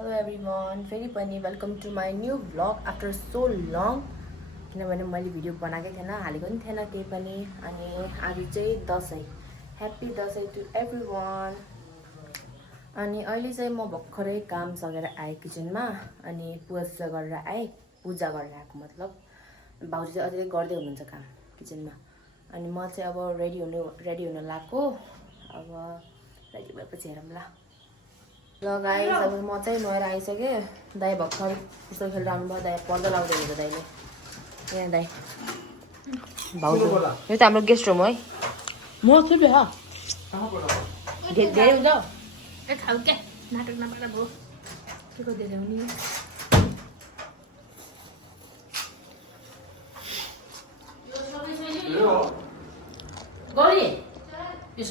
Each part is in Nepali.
हेलो एभ्रिवान, फेरि पनि welcome to my new vlog after so long. किनभने मैले भिडियो बनाएकै थिएन, हालेको पनि थिएन केही पनि। अनि आज चाहिँ Dashain, happy Dashain to everyone. अनि अहिले चाहिँ म भर्खरै काम सकेर आएँ किचनमा। अनि पूजा गरेर आएँ, पूजा गरेर आएको मतलब। भाउजू चाहिँ अझै गर्दै हुनुहुन्छ काम किचनमा। अनि म चाहिँ अब रेडी हुन लाग्यो। अब रेडी भएपछि हेरौँ ल। गाइस, अब म चाहिँ नुहाएर आइसकेँ। दाइ भर्खर पुस्तक खेलेर आउनुभयो। दाइ पर्दा लाउँदै हुन्छ दाइले। यहाँ दाइ भाउजू, यो त हाम्रो गेस्ट रुम है। म छु धेरै हुन्छ ए खालके नाटक नपाएर भयो के को धेरै हुने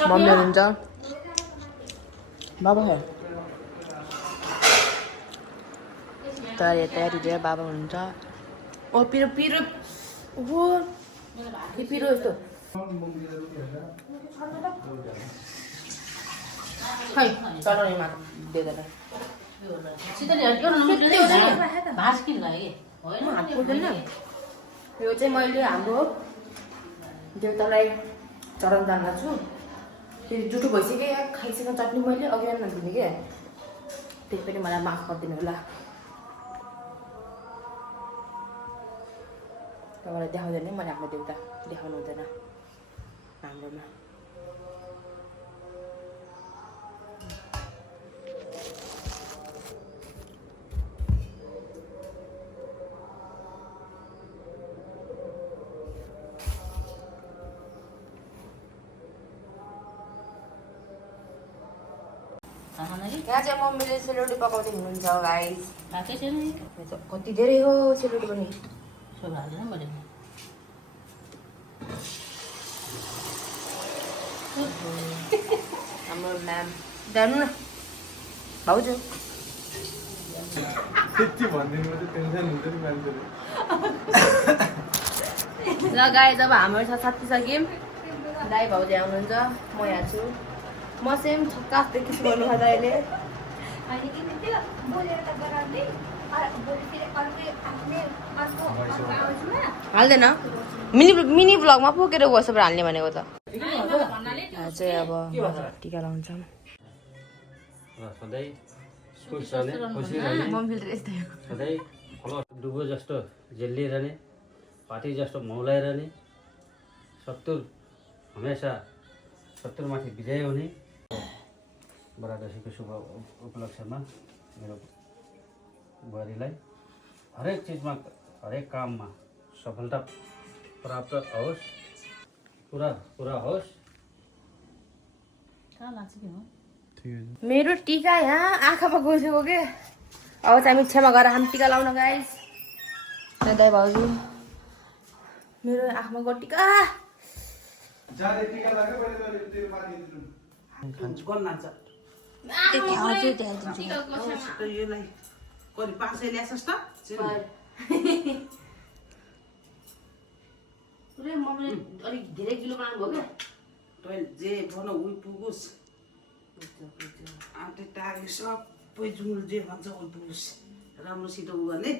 मम्मी हुनुहुन्छ, बाबा है तयारी दिएर बाबा हुनुहुन्छ। ओ पिरो पिरो ओहो के पिरो यस्तो खै चलाउनेमा दिँदैन। हात पुग्दैन। यो चाहिँ मैले हाम्रो देउतालाई चरण दान छु। फेरि जुठो भइसक्यो, खाइसकेको चट्नी मैले अघि नदिने क्या। त्यही पनि मलाई माफ गरिदिनु होला। तपाईँलाई देखाउँदैन मैले आफ्नो देउता, देखाउनु हुँदैन हाम्रोमा। यहाँ चाहिँ मम्मीले सेलरोटी पकाउँदै हुनुहुन्छ गाइस। कति धेरै हो सेलरोटी पनि। हाम्रो म्याम जानु न भाउजू। ल गाइस, अब हाम्रो साथी दाइ भाउजू आउनुहुन्छ, म यहाँ छु। म सेम छक्का देखिछु गर्नु खाँदा अहिले हाल्दैन। मिनी ब्लगमा पोकेर वाट्सएपमा हाल्ने भनेको त। चाहिँ अब टिका लगाउँछौँ। डुबो जस्तो जेलिरहने, पाटी जस्तो मौलाइरहने, शत्रु हमेसा शत्रुमाथि विजय हुने। बडा दशैँको शुभ उपलक्ष्यमा मेरो बुहारीलाई हरेक चिजमा, हरेक काममा सफलता प्राप्त होस्, पुरा होस्। मेरो टिका यहाँ आँखामा गइसक्यो के। अब चाहिँ हामी छेमा गएर हामी टिका लाउन गाइस। दाइ भाउजू मेरो आँखामा गयो टिका। अलिक धेरै किलो बनाउनु भयो क्या। जे भनौँ उही पुगोस्। आँटे टाढे सबै जुङ्गल जे भन्छ उही पुगोस्। राम्रोसित उ गर्ने।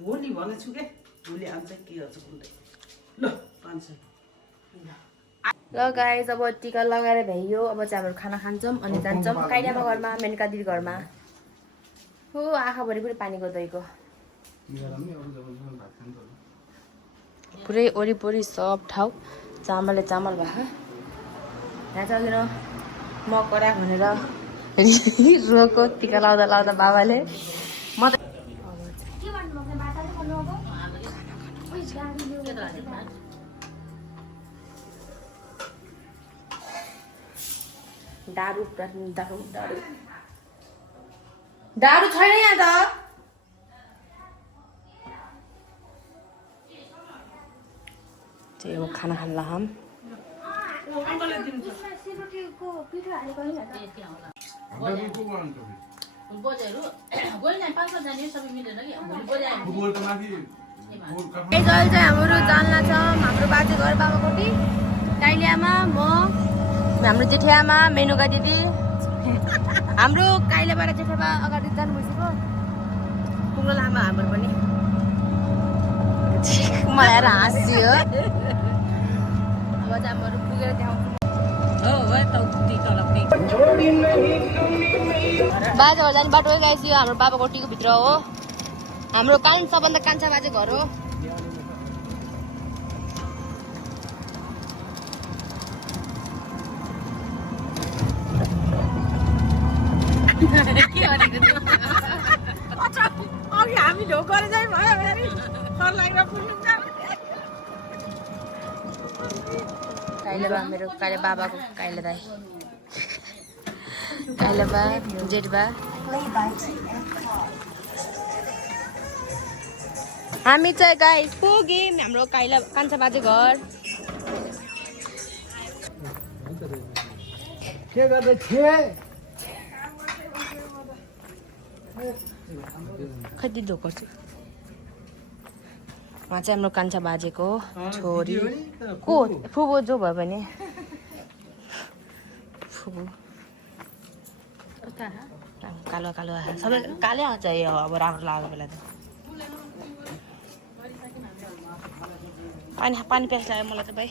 भोलि भनेछु क्या, भोलि आउँछ के गर्छ कुन्दै। ल 500। ल गाइस, अब टिका लगाएर भ्याइयो। अब चाहिँ हाम्रो खाना खान्छौँ अनि जान्छौँ काइडामा घरमा, मेनका दिदी घरमा। हो आँखाभरि पनि पानी गइदिएको। पुरै वरिपरि सब ठाउँ चामल भयो। यहाँ चल्दैन म करा भनेर रोको टिका लाउँदा बाबाले। म त दारू छैन यहाँ त। चाहिँ अब खाना खान हम अहिले चाहिँ हाम्रो जान्ला छ हाम्रो बाजे घर बाबाकोटी टाइम आमा म हाम्रो जेठी आमा मेनुका दिदी हाम्रो काइलेबाट जेठा अगाडि जानु भइसक्यो पुग्न लामा हाम्रो पनि मलाई हेर हाँसियो अब चाहिँ हामीहरू पुगेर देखाउँछु बाजेहरू जाने बाटो गाइस यो हाम्रो बाबाको टीको भित्र हो हाम्रो सबभन्दा कान्छा बाजे घर हो अघि हामी ढोकर चाहिँ भयो काइले बा मेरो काइले बाबाको काइले दाइ काइले बा जेठ बा हामी चाहिँ गाइस पुग्यौँ हाम्रो काइला कान्छा बाजे घर के गर्दै थिए कति धोको छु उहाँ चाहिँ हाम्रो कान्छा बाजेको छोरी को फुबो जो भयो भने फुबो कालो कालो सबै कालै आउँछ यो अब राम्रो लागेको बेला त पानी प्यास लाग्यो मलाई त भाइ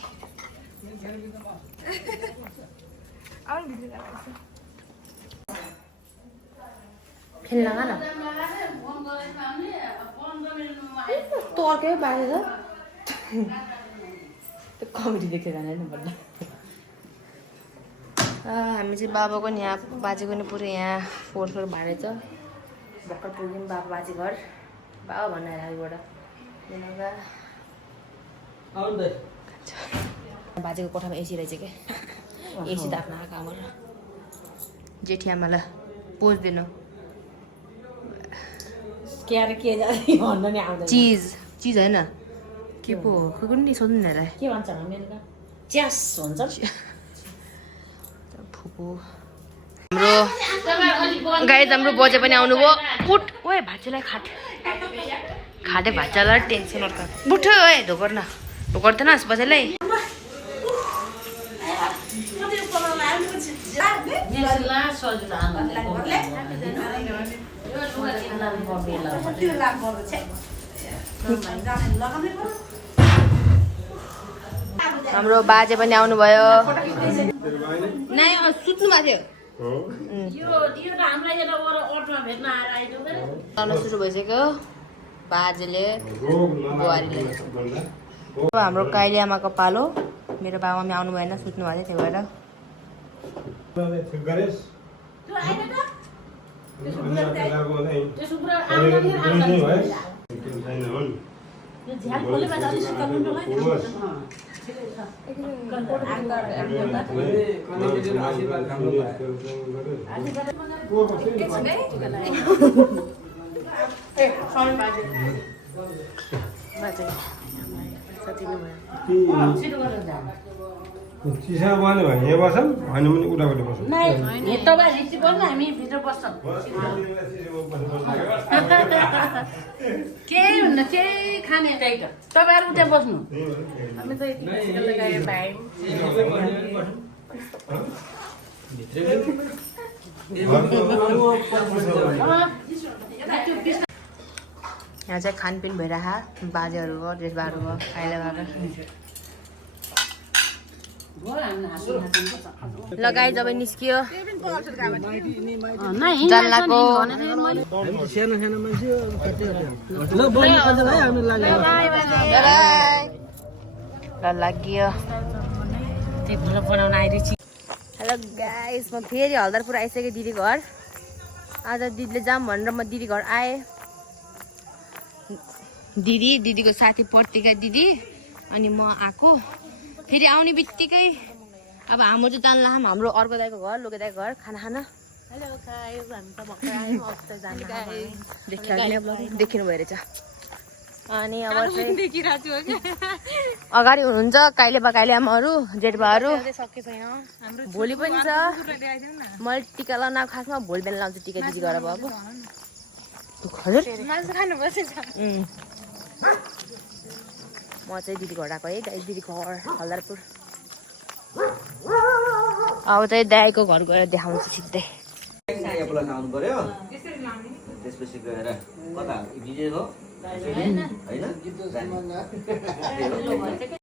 खेल्न लगा न तर्कै बाँधेर त्यो कमेडी देखेर जाने नि भन्दा हामी चाहिँ बाबाको नि यहाँ बाजेको नि पुरै यहाँ फोहोर भाँडेछ भर्खर पुग्यौँ बाबा बाजे घर बाबा भनेर अगाडिबाट बाजेको कोठामा एसी रहेछ क्या एसी त आफ्नो आएको आमा जेठी आमालाई पोज दिनु चिज होइन के पो खोइ पनि सोध्नु नि हेर के भन्छ च्यास हुन्छ फुपू हाम्रो गाई हाम्रो बजे पनि आउनुभयो उठ ओए भाँच्चीलाई खाटे भाँच्चालाई टेन्सन अर्का बुठ्यो ओए ढोकर न ढोकर्दैन बजेलाई हाम्रो बाजे पनि आउनुभयो नै सुत्नु भएको थियो सुरु भइसक्यो बाजेले बुहारीले अब हाम्रो काइले आमाको पालो मेरो बाबा मम्मी आउनु भएन सुत्नु भएको थियो त्यही भएर चिसा बन्यो भने यहाँ बस्छौँ होइन भने उतापट्टि बस्छौँ केही हुन्न केही खाने टाइट तपाईँहरू उता बस्नु हामी त यहाँ चाहिँ खानपिन भइरहेको बाजेहरूको जेठबाहरूको काइला बाबा लगाइ जब निस्कियो जल्लाको लाग्यो हेलो गाइस म फेरि हल्दरपुर आइसकेँ दिदी घर आज दिदीले जाऊँ भनेर म दिदी घर आएँ दिदीको साथी प्रतिका दिदी अनि म आएको फेरि आउने बित्तिकै अब हाम्रो चाहिँ जान्ला हाम्रो अर्को दाइको घर लोके दाइको घर खाना खाना देखिनु भयो रहेछ अनि अब अगाडि हुनुहुन्छ काइले बा काइले आमाहरू जेठबाहरू भोलि पनि छ मैले टिका लाउन खासमा भोलि बिहान लाउँछु टिका दिदी घर अब म चाहिँ दिदी घर आएको है दिदी घर हल्दरपुर अब चाहिँ दाइको घर गएर देखाउँछु छिट्टै एप्पल खानु पर्यो त्यसपछि गएर कता विजय हो होइन